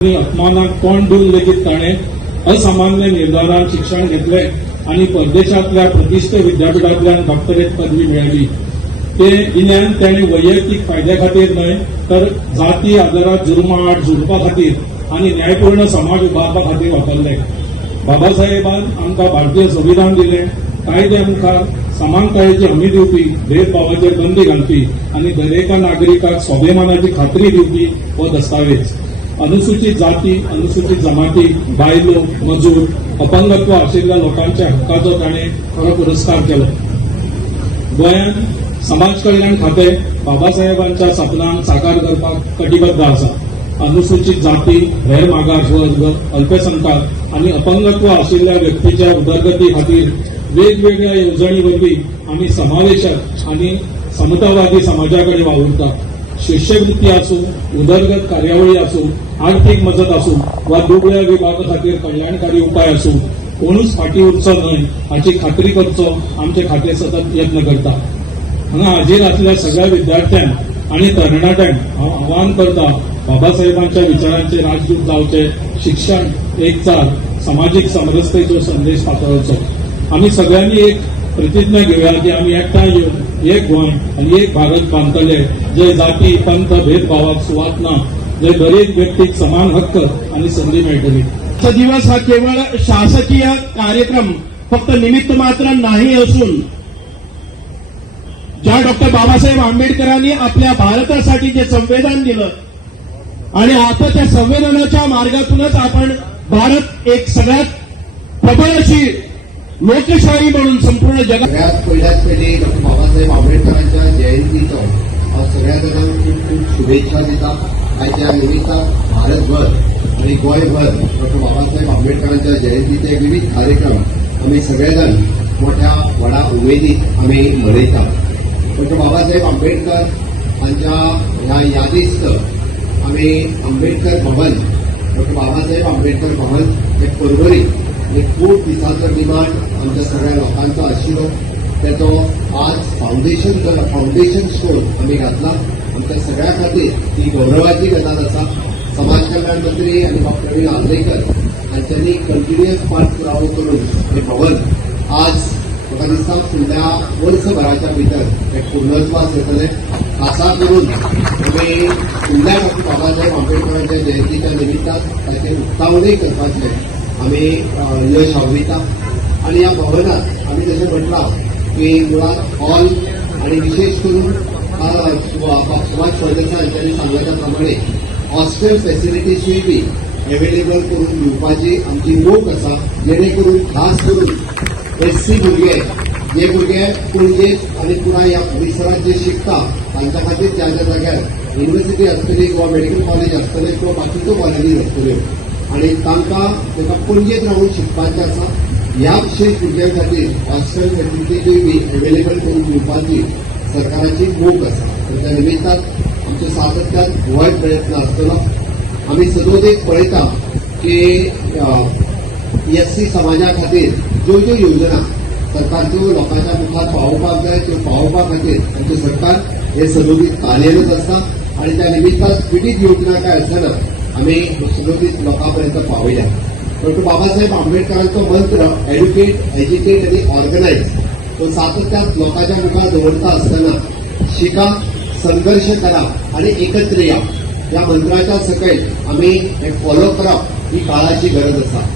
अपमानाक तोंड दिवन लेगीत ताणें असामान्य निर्धारान शिक्षण घेतले आणि परदेशांतल्या प्रतिष्ठीत विद्यापीठांतल्यान डॉक्टरेट पदवी मेळयली. ते इल्यान ताणें वैयक्तीक फायद्या खातीर न्हय तर जाती आदारात जुरमाट झुडपा खातीर आणि न्यायपूर्ण समाज उबारपा खातीर वापरले. बाबासाहेबान आमकां भारतीय संविधान दिलें, कायद्या मुखार समानतायेची हमी दिवपी, भेदभावाचेर बंदी घालपी आणि दरेका नागरिकाक स्वाभिमानाची खात्री दिवपी हो दस्तावेज. अनुसूचित जाती, अनुसूचित जमाती, बायलो, मजूर, अपंगत्व आशिल्ल्या लोकांच्या हक्काचो ताणें खरो पुरस्कार केलो. गोंयांत समाज कल्याण खातें बाबासाहेबांच्या सपनांक साकार करपाक कटिबद्ध आसा. अनुसूचित जाती, हेर मागास वर्ग, अल्पसंख्याक आणि अपंगत्व आशिल्ल्या व्यक्तीच्या उदरगती खातीर वेगवेगळ्या येवजणी वरवीं आमी समावेशक आणि समतावादी समाजाकडे वावुरता. शिश्यवृत्ती आसूं, उदरगत कार्यावळी आसूं, आर्थीक मजत आसूं वा दुबळ्या विभागा खातीर कल्याणकारी उपाय आसूं, कोणूच फाटीं उरचो न्हय हाची खात्री करचो आमचे खातें सतत यत्न करता. हांगा हाजीर आसलेल्या सगळ्या विद्यार्थ्यांक आणि तरणाट्यांक हांव आवाहन करता, बाबासाहेबांच्या विचारांचे राजदूत जावचे, शिक्षण, एकचार, सामाजीक समरसतेचो संदेश पातळावचो. आमी सगळ्यांनी एक प्रतिज्ञा घेवया की आमी एकठांय येवन एक गोंय आणि एक भारत बांदतले, जंय जाती पंथ भेदभावाक सुवात ना, जंय दरेक व्यक्तीक समान हक्क आणि संधी मेळटली. दिवस हा केवळ शासकीय कार्यक्रम फक्त निमित्त मात्र नाही असून ज्या डॉक्टर बाबासाहेब आंबेडकरांनी आपल्या भारतासाठी जे संविधान दिलं आणि आता त्या संविधानाच्या मार्गातूनच आपण भारत एक सगळ्यात प्रबळ अशी लोकशाही म्हणून संपूर्ण जगात सगळ्यात पहिल्याच पयली डॉक्टर बाबासाहेब आंबेडकरांच्या जयंतीचो हांव सगळ्या जाणांक खूप खूप शुभेच्छा दिता. आयच्या निमित्तान भारतभर आणि गोंयभर डॉक्टर बाबासाहेब आंबेडकरांच्या जयंतीचे विविध कार्यक्रम आमी सगळे जाण मोठ्या व्हडा उमेदीत आमी मनयता. डॉक्टर बाबासाहेब आंबेडकर हांच्या ह्या यादीस्त आमी आंबेडकर भवन, डॉक्टर बाबासाहेब आंबेडकर भवन हे परवरी एक खूप दिसाचो डिमांड आमच्या सगळ्या लोकांचो आशिल्लो. त्याचो आज फाउंडेशन स्टोन आमी घातला. आमच्या सगळ्या खातीर ही गौरवाची गजाल आसा. समाज कल्याण मंत्री आणि डॉ. प्रवीण आंद्रेकर हांच्यांनी कंटिन्युअस पाठपुरावो करून हे भवन आज म्हाका दिसता फुडल्या वर्सभराच्या भितर एक पूर्णत्वास येतले. खासा करून आमी फुडल्या डॉक्टर बाबासाहेब आंबेडकरांच्या जयंतीच्या निमित्तान ताचे उक्तावणूय करपाचें आमी यश आवयता. आणि या भवनात आम्ही जसं म्हटलं की मुळात हॉल आणि विशेष करून सुभाष फर्निचर यांनी सांगितल्याप्रमाणे हॉस्टेल फॅसिलिटीजूय बी अवेलेबल करून दिवपाची आमची मोख आसा, जेणे करून खास करून एससी भुरगे जे भुरगे पणजेत आणि पुन्हा ह्या परिसरात जे शिकता तांच्या खातीर ज्या ज्या जाग्यार युनिव्हर्सिटी आसतली किंवा मेडिकल कॉलेज आसतले किंवा बाकीच्यो कॉलेजी आसतल्यो आणि तांकां पणजेत राहून शिकपाचें आसा. ह्या विशेष भुरग्यां खातीर हॉस्टेल फॅसिलिटीजूय बी अवेलेबल करून दिवपाची सरकाराची मोख आसा. त्या निमित्तान आमचे सातत्यान गोंय प्रयत्न आसतलो. आमी सदोदीत पळयता की एससी समाजा खातीर ज्यो ज्यो योजना सरकारच्यो लोकांच्या मुखार पावोवपाक जाय त्यो पावोवपा खातीर आमचें सरकार हे सदोदीत कार्यरत आसता. आणि त्या निमित्तान विविध योजना काय आसतना आमी सदोदीत लोकांपर्यंत पावयल्या. डॉक्टर बाबासाहेब आंबेडकरांचो मंत्र एड्युकेट, एज्युकेट आणि ऑर्गनायज तो सातत्यान लोकांच्या मुखार दवरता आसतना शिका, संघर्ष करा आणि एकत्र या या मंत्राच्या सकयल आमी हे फॉलो करप ही काळाची गरज आसा.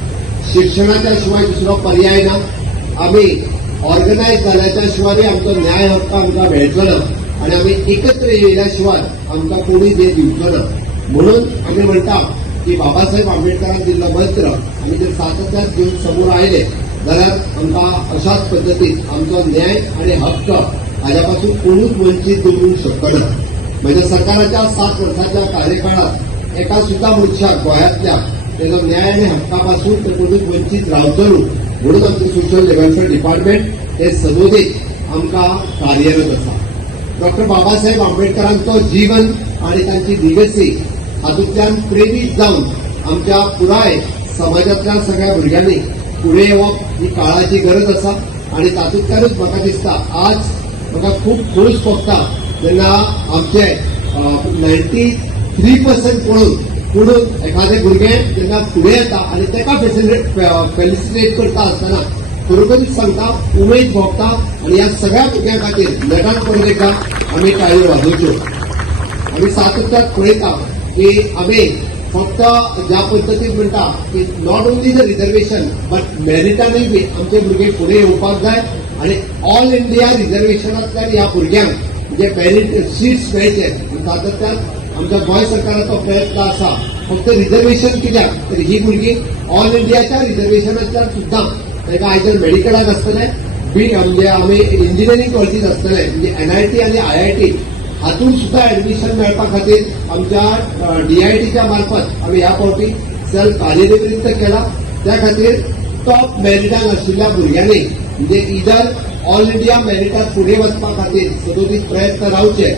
शिक्षणाच्या शिवाय दुसरो पर्याय ना. आमी ऑर्गनायज जाल्याच्या शिवाय आमचो न्याय हक्क आमकां मेळचो ना आणि आमी एकत्र येयल्या शिवाय आमकां कोणी ते दिवचो ना. म्हणून आमी म्हणटा की बाबासाहेब आंबेडकरान दिल्लो मंत्र आमी जर सातत्यान घेवन समोर आयले जाल्यार आमकां अशाच पद्दतीन आमचो न्याय आणि हक्क हाज्या पासून कोणूच वंचीत दवरूंक शकना. म्हणजे सरकाराच्या 7 वर्साच्या कार्यकाळात एका सुद्धा मनशाक गोंयांतल्या तेजो न्याय आणि हक्का पासून ते कोणूच वंचीत रावचो न्हू. म्हणून आमचें सोशल वेलफेअर डिपार्टमेंट हे सदोदीत आमकां कार्यरत आसा. डॉक्टर बाबासाहेब आंबेडकरांचो जीवन आणि तांची लिगसी हातूंतल्यान प्रेरीत जावन आमच्या पुराय समाजातल्या सगळ्या भुरग्यांनी फुडें येवप ही काळाची गरज आसा. आणि तातूंतल्यानूच म्हाका दिसता आज म्हाका खूब खोस भोगता जेन्ना आमचे 93% पळोवन पुढून एखादे भुरगें जेन्ना फुडें येता आनी ताका फेलिसिटेट करता आसतना खरोखरीच सांगता उमेद भोगता आनी ह्या सगळ्या भुरग्यां खातीर नटान करून एकदा आमी ताळयो वाजोवच्यो. आमी सातत्यान पळयता की आमी फक्त ज्या पद्दतीन म्हणटा की not only the reservation but मेरिटानूय बी आमचे भुरगे फुडें येवपाक जाय आनी ऑल इंडिया रिजर्वेशनांतल्यान ह्या भुरग्यांक जे मेरिट सीट्स मेळचे सातत्यान आमच्या गोंय सरकाराचो प्रयत्न आसा. फक्त रिजर्वेशन कित्याक तर ही भुरगीं ऑल इंडियाच्या रिजर्वेशनांतल्यान सुद्दां ताका आयदर मेडिकलाक आसतले म्हणजे आमी इंजिनियरींग कॉलेजीस आसतले म्हणजे NIT आनी IIT हातूंत सुद्दां एडमिशन मेळपा खातीर आमच्या DITच्या मार्फत आमी ह्या फावटी सेल्फ कार्यनिवृत्त केला. त्या खातीर टॉप मेरिटान आशिल्ल्या भुरग्यांनी म्हणजे इदर ऑल इंडिया मेरिटात फुडें वचपा खातीर सदोदीत प्रयत्न रावचे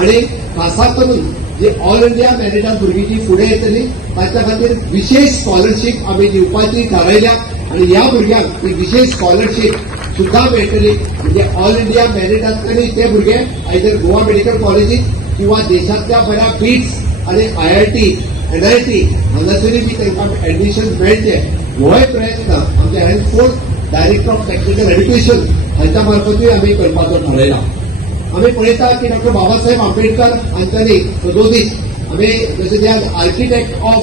आनी खासा करून जे ऑल इंडिया मेरिटात भुरगीं जी फुडें येतली ताच्या खातीर विशेष स्कॉलरशीप आमी दिवपाची थारायल्या आनी ह्या भुरग्यांक ती विशेष स्कॉलरशीप सुद्दां मेळटली. म्हणजे ऑल इंडिया मेरिटांतल्यानूय ते भुरगे आयदर गोवा मेडिकल कॉलेजीत किंवा देशांतल्या बऱ्या BITS आनी IIT NIT हांगासरूय बी तांकां एडमिशन मेळचे होय प्रयत्न आमचे health director of technical education हांच्या मार्फतूय आमी करपाचो थारायला. आमी पळयता की डॉ. बाबासाहेब आंबेडकर हांच्यांनी सदोदीत आमी जशें जे आज आर्किटेक्ट ऑफ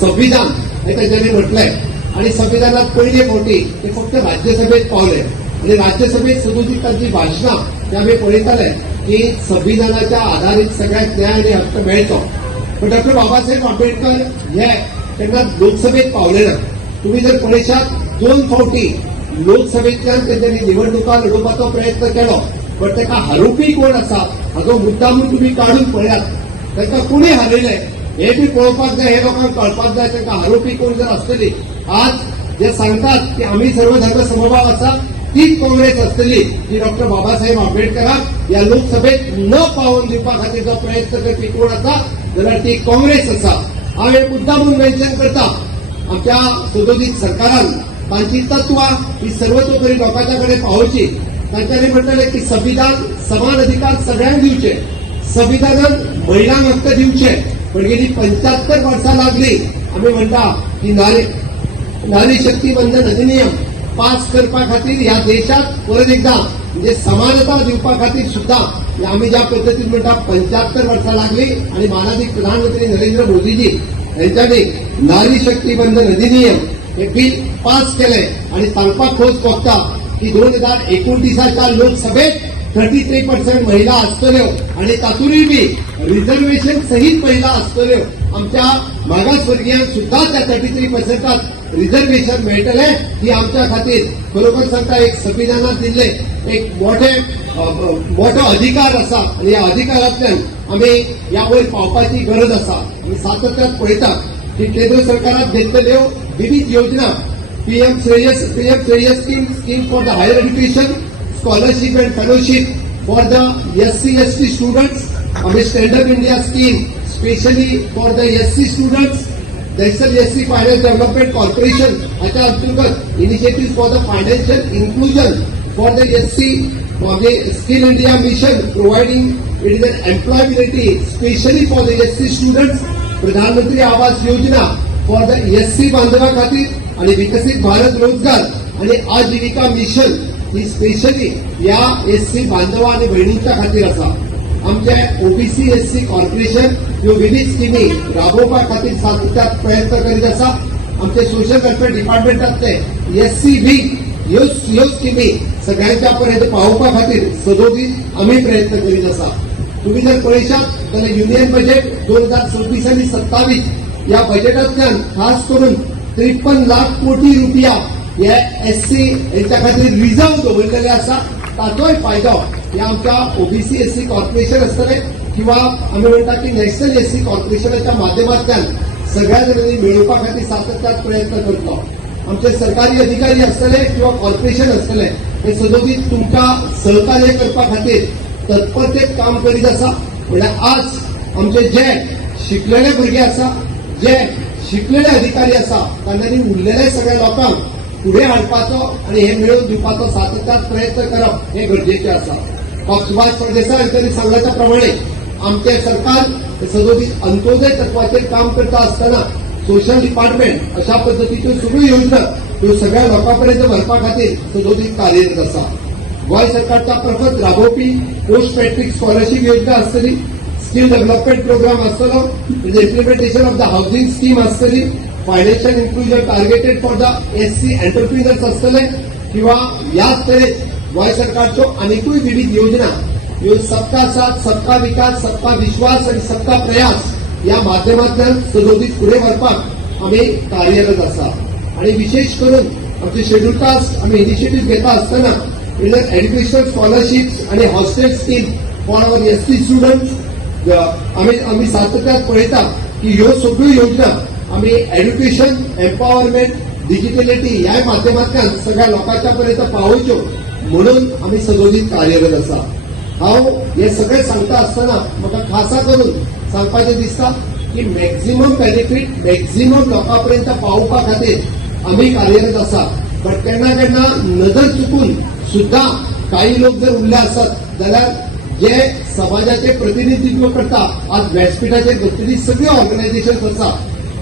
संविधान हे तांच्यांनी म्हटलें आनी संविधानात पयले फावटी ते फक्त राज्यसभेत पावले आनी राज्यसभेत सदोदीत तांची भाशणां ते आमी पळयताले की संविधानाच्या आधारीत सगळ्याक न्याय आनी हक्क मेळचो. पण डॉ. बाबासाहेब आंबेडकर हे तेन्ना लोकसभेत पावले ना. तुम्ही जर पळयशात 2 फावटी लोकसभेंतल्यान तेंच्यांनी निवडणुका लडोवपाचो प्रयत्न केलो पण ताका हारोवपी कोण आसा हाचो मुद्दामूच तुम्ही काढून पळयात. ताका कोणी हारयले हे बी पळोवपाक जाय, हे लोकांक कळपाक जाय ताका हारोवपी कोण जर आसतली. आज जे सांगतात की आम्ही सर्वधर्म समभाव आसा तीच काँग्रेस आसतली जी डॉ. बाबासाहेब आंबेडकराक या लोकसभेत न पावोवन दिवपा खातीरचो प्रयत्न करपी कोण आसा जाल्यार ती काँग्रेस आसा. हांव हे मुद्दामून मेन्शन करता. आमच्या सदोदीत सरकारान तांची तत्वां ही सर्वतोपरी लोकांच्या कडेन पावोवची. तांच्यांनी म्हटलें की संविधान समान अधिकार सगळ्यांक दिवचे, संविधानान महिलांक हक्क दिवचे. पण गेली 75 वर्सां लागली आमी म्हणटा की नारी शक्ती वंदन अधिनियम पास करपा खातीर ह्या देशात परत एकदा म्हणजे समानता दिवपा खातीर सुद्दां आमी ज्या पद्दतीन म्हणटा 75 वर्सां लागली आनी माननीय प्रधानमंत्री नरेंद्र मोदीजी यांच्यानी नारी शक्ती वंदन अधिनियम हे बिल पास केले आणि सांगपाक खोस भोगता की 2029च्या लोकसभेत 33% महिला आसतल्यो आणि तातूंतय बी रिझर्वेशन सहित महिला आसतल्यो. आमच्या मागासवर्गीयांक सुद्धा त्या 33%ात रिझर्वेशन मेळटले ही आमच्या खातीर खरोखर सांगता एक संविधानात दिल्ले एक मोठो अधिकार आसा आणि ह्या अधिकारांतल्यान आमी ह्या वयर पावपाची गरज आसा. आमी सातत्यान पळयता की केंद्र सरकारान घेतलेल्यो विविध योजना PM Shreyas scheme for the higher education, scholarship and fellowship for the SC/ST students, Stand Up India scheme specially for the SC students, National SC Finance Development Corporation ह्याच्या अंतर्गत initiatives for the financial inclusion for the SC, Skill India Mission providing it is an employability specially for the SC students, प्रधानमंत्री Awas Yojana for the SC बांधवा खातीर आणि विकसित भारत रोजगार आणि आजीविका mission ही specially या SC बांधवा आणि भयणींच्या खातीर आसा. आमचे OBC SC कॉर्पोरेशन ह्यो विविध स्किमी राबोवपा खातीर सातत्यान प्रयत्न करीत आसा. आमचे सोशल वेलफेअर डिपार्टमेंटातले SC ह्यो स्किमी सगळ्यांच्या पर्यंत पावोवपा खातीर सदोदीत आमी प्रयत्न करीत आसा. तुम्ही जर पळयशात जाल्यार युनियन बजेट 2026 आणि 27 या बजेटांतल्यान खास करून 53 लाख कोटी रुपया हे SC यांच्या खातीर रिझर्व दवरलेले आसा. ताचोय फायदो हे आमच्या OBC SC कॉर्पोरेशन आसतले किंवा आमी म्हणटा की नॅशनल SC कॉर्पोरेशनाच्या माध्यमांतल्यान सगळ्या जणांनी मेळोवपा खातीर सातत्यान प्रयत्न करतो. आमचे सरकारी अधिकारी आसतले किंवा कॉर्पोरेशन आसतले हे सदोदीत तुमकां सहकार्य करपा खातीर तत्परतेन काम करीत आसा. म्हळ्यार आज आमचे जे शिकलेले भुरगे आसा, जे शिकलेले अधिकारी आसा तांच्यांनी उरलेले सगळ्या लोकांक पुढे हाडपाचो आणि हे मिळवून दिवपाचो सातत्यान प्रयत्न करप हे गरजेचे आसा. सुभाष फळदेसाय हांच्यांनी सांगल्या प्रमाणे आमचे सरकार हे सदोदित अंत्योदय तत्वाचेर काम करता असताना सोशल डिपार्टमेंट अशा पद्दतीच्यो सगळ्यो योजना ह्यो सगळ्या लोकांपर्यंत व्हरपा खातीर सदोदित कार्यरत आसा. गोंय सरकारच्या प्रफत राबोवपी पोस्ट मॅट्रिक स्कॉलरशीप योजना आसतली, स्किल डेव्हलपमेंट प्रोग्राम आसतलो, म्हणजे implementation of the housing scheme आसतली, financial inclusion targeted for the SC entrepreneurs आसतले, किंवा याच तरेन गोंय सरकारच्यो आनीकूय विविध योजना ह्यो सबका साथ, सबका विकास, सबका विश्वास आणि सबका प्रयास या माध्यमांतल्यान सदोदित फुडें व्हरपाक आमी कार्यरत आसा. आणि विशेष करून आमचे शेड्यूल कास्ट आमी इनिशिएटीव्ह घेता आसतना एज्युकेशनल स्कॉलरशिप्स आणि hostel scheme for our SC students आम्ही सातत्यात पळयता की ह्यो सगळ्यो योजना आम्ही एज्युकेशन, एम्पॉवरमेंट, डिजिटलिटी ह्या माध्यमांतल्यान सगळ्या लोकांच्या पर्यंत पावोवच्यो म्हणून आम्ही सदोदित कार्यरत आसा. हांव हे सगळें सांगता आसतना म्हाका खासा करून सांगपाचें दिसता की मॅक्झिमम बेनिफीट मॅक्झिमम लोकांपर्यंत पावोवपा खातीर आम्ही कार्यरत आसा. पण केन्ना केन्ना नजर चुकून सुद्धा काही लोक जर उरले असत जाल्यार जे समाजाचे प्रतिनिधित्व करता आज व्यासपीठाचेर बसलेली सगळी ऑर्गनायझेशन आसा,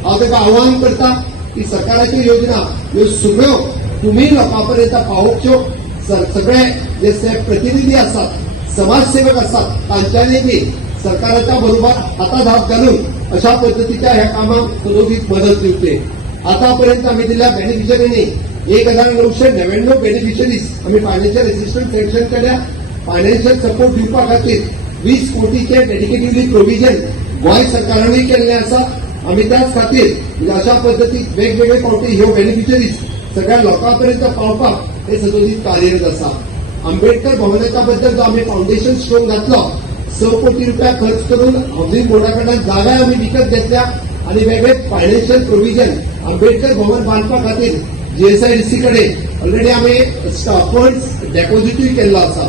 हांव ताका आव्हान करता की सरकाराच्यो योजना ह्यो सगळ्यो तुम्ही लोकांपर्यंत पावोवच्यो. सगळे जे प्रतिनिधी आसात, समाजसेवक आसात, तांच्यांनी बी सरकाराच्या बरोबर हातात हात घालून अशा पद्धतीच्या ह्या कामाक सदोदित मदत दिवचे. आतापर्यंत आम्ही दिल्या बेनिफिशरींनी 1999 बेनिफिशरीज आम्ही फायनान्शियल असिस्टन्स सँक्शन केल्या. फायनान्शियल सपोर्ट दिवपा खातीर 20 कोटीचे डेडिकेटिव्हली प्रोव्हिजन गोंय सरकारानूय केल्ले आसा. आम्ही त्याच खातीर म्हणजे अशा पद्धतीत वेगवेगळे फावटी ह्यो बेनिफिशरीज सगळ्या लोकांपर्यंत पावपाक हे सदोदित कार्यरत आसा. आंबेडकर भवनाच्या बद्दल जो आम्ही फाउंडेशन स्टोन घातलो, 6 कोटी रुपया खर्च करून हाऊसिंग बोर्डाकडून जागा आम्ही विकत घेतल्या आणि वेगळे फायनान्शियल प्रोव्हिजन आंबेडकर भवन बांधपा खातीर GSIDC कडे ऑलरेडी आम्ही फंड्स डेपॉझिटूय केल्लो आसा.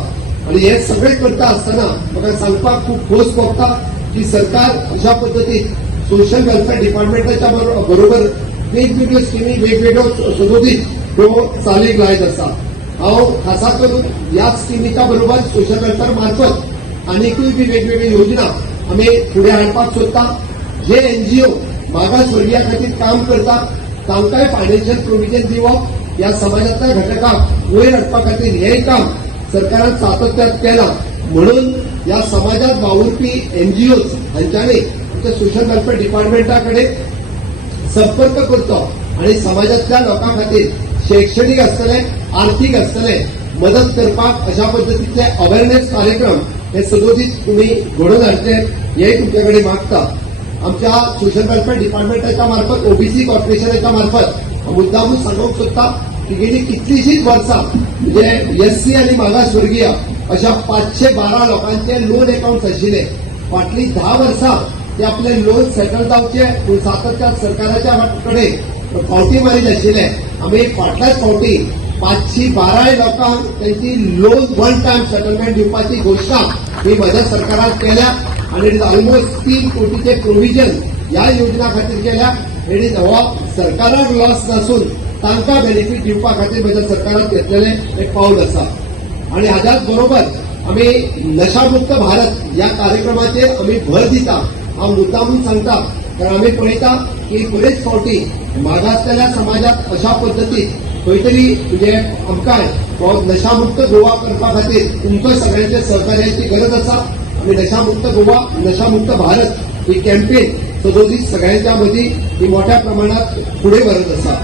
आणि हे सगळे करता असताना म्हाका सांगपाक खूप खोस भोगता की सरकार अशा पद्धतीत सोशल वेलफेअर डिपार्टमेंटाच्या बरोबर वेगवेगळ्यो स्किमी वेगवेगळ्यो सदोदित ह्यो चालीक लायत आसा. हांव खासा करून या स्किमीच्या बरोबर सोशल वेलफेअर मार्फत आनीकूय बी वेगवेगळ्यो योजना आम्ही फुडें हाडपाक सोदता. जे NGO मागासवर्गीया खातीर काम करतात तांकांय फायनान्शियल प्रोव्हिजन दिवप, या समाजातल्या घटकाक वयर हाडपा खातीर हेय काम सरकारान सातत्यात केलां. म्हणून या समाजात वावुरपी NGOज हांच्यांनी आमच्या सोशल वेलफेअर डिपार्टमेंटाकडे संपर्क करचो आणि समाजातल्या लोकां खातीर शैक्षणिक आसतले, आर्थीक आसतले मदत करपाक अशा पद्धतीचे अवेअरनेस कार्यक्रम हे सदोदित तुम्ही घडोवन हाडचे हेय तुमचे कडेन मागता. आमच्या सोशल वेलफेअर डिपार्टमेंटाच्या मार्फत OBC कॉर्पोरेशनाच्या मार्फत मुद्दामून सांगूंक सोदता की गेली कितलीशीच वर्सां म्हणजे SC आणि मागासवर्गीय अशा 512 लोकांचे लोन अकाउंट आशिल्ले. फाटली 10 वर्सां ते आपले लोन सेटल जावचे पूण सातत्यात सरकाराच्या कडेन फावटी मारीत आशिल्ले. आम्ही फाटल्याच फावटी 512 लोकांक त्यांची लोन वन टाइम सेटलमेंट दिवपाची घोषणा ही माझ्या सरकारान केल्या आणि इट इज ऑलमोस्ट 3 कोटीचे प्रोव्हिजन ह्या योजना खातीर केल्या. इट इज हो सरकाराक लॉस नसून तांकां बेनिफीट दिवपा खातीर माझ्या सरकारान घेतलेले एक पावल आसा. आणि हाच्याच बरोबर आम्ही नशामुक्त भारत या कार्यक्रमाचेर आम्ही भर दिता. हांव मुद्दामून सांगता कारण आम्ही पळयता की बरेच फावटी मागासलेल्या समाजात अशा पद्धतीत खंय तरी म्हणजे आमकां नशामुक्त गोवा करपा खातीर तुमच्या सगळ्यांच्या सहकार्याची गरज आसा. आम्ही नशामुक्त गोवा, नशामुक्त भारत ही कॅम्पेन सदोदित सगळ्यांच्या मदीं ही मोठ्या प्रमाणात फुडें व्हरत आसा.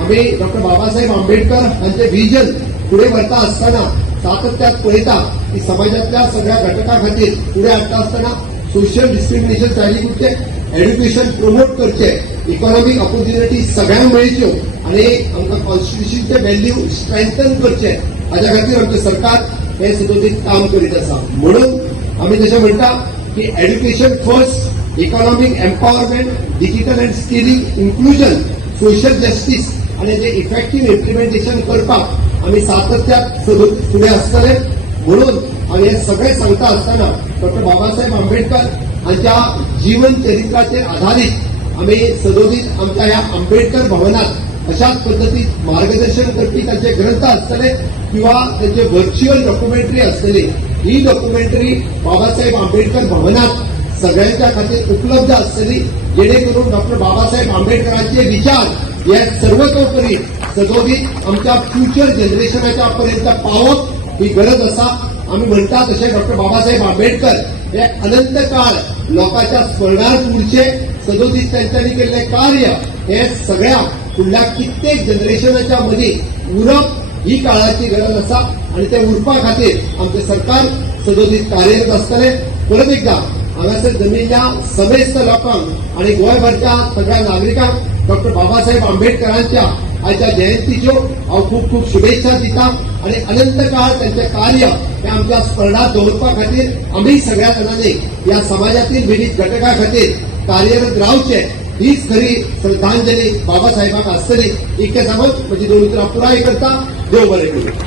आम्ही डॉक्टर बाबासाहेब आंबेडकर हांचे व्हिजन फुडें व्हरता आसतना सातत्यात पळयता की समाजातल्या सगळ्या घटकां खातीर फुडें हाडटा आसतना सोशल डिस्क्रिमिनेशन चायल्ड उरचे, एज्युकेशन प्रमोट करचे, इकॉनॉमिक ऑपॉर्च्युनिटी सगळ्यांक मेळच्यो आणि आमकां कॉन्स्टिट्युशनचे व्हॅल्यू स्ट्रेंथन करचे हाच्या खातीर आमचें सरकार हे सदोदित काम करीत आसा. म्हणून आम्ही जशें म्हणटा की education first, economic empowerment, digital and skilling, inclusion, social justice आणि ते इफेक्टिव्ह इम्प्लिमेंटेशन करपाक आम्ही सातत्यात फुडें आसतले. म्हणून आम्ही हे सगळे सांगता आसतना डॉक्टर बाबासाहेब आंबेडकर हांच्या जीवन चरित्राचेर आधारीत आम्ही सदोदित आमच्या ह्या आंबेडकर भवनात अशाच पद्धतीत मार्गदर्शन करपी तांचे ग्रंथ आसतले किंवा त्यांचे व्हर्च्युअल डॉक्युमेंटरी आसतली. ही डॉक्युमेंटरी बाबासाहेब आंबेडकर भवनात सगळ्यांच्या खातीर उपलब्ध आसतली, जेणेकरून डॉक्टर बाबासाहेब आंबेडकरांचे विचार हे सर्वतोपरी सदोदीत आमच्या फ्युचर जनरेशनाच्या पर्यंत पावप ही गरज असा. आम्ही म्हणता तसे डॉक्टर बाबासाहेब आंबेडकर हे अनंत काळ लोकांच्या स्मरणार्थ उरचे. सदोदीत त्यांच्यानी केलेले कार्य हे सगळ्या फुडल्या कित्येक जनरेशनाच्या मदीं उरप ही काळाची गरज असा आणि ते उरपा खातीर आमचे सरकार सदोदीत कार्यरत आसतले. परत एकदा हांगासर जमिल्ल्या समेस्त लोकांक आणि गोंयभरच्या सगळ्या नागरिकांक डॉक्टर बाबासाहेब आंबेडकरांच्या आयच्या जयंतीच्यो हांव खूप खूप शुभेच्छा दिता आणि अनंत काळ त्यांचे कार्य हे आमच्या स्मरणात दवरपा खातीर आम्ही सगळ्या जाणांनी या समाजातील विविध घटका खातीर कार्यरत रावचे हीच खरी श्रद्धांजली बाबासाहेबांक आसतली. इतके सांगून म्हजी दोन उतरां पुराय करता. देव बरें करूं.